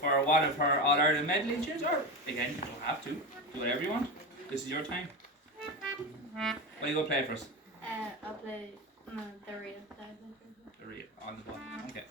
for one of her All Ireland medley tunes, or again, you don't have to. Do whatever you want. This is your time. What are you going to play for us? I'll play the real The real, on the bottom. Okay.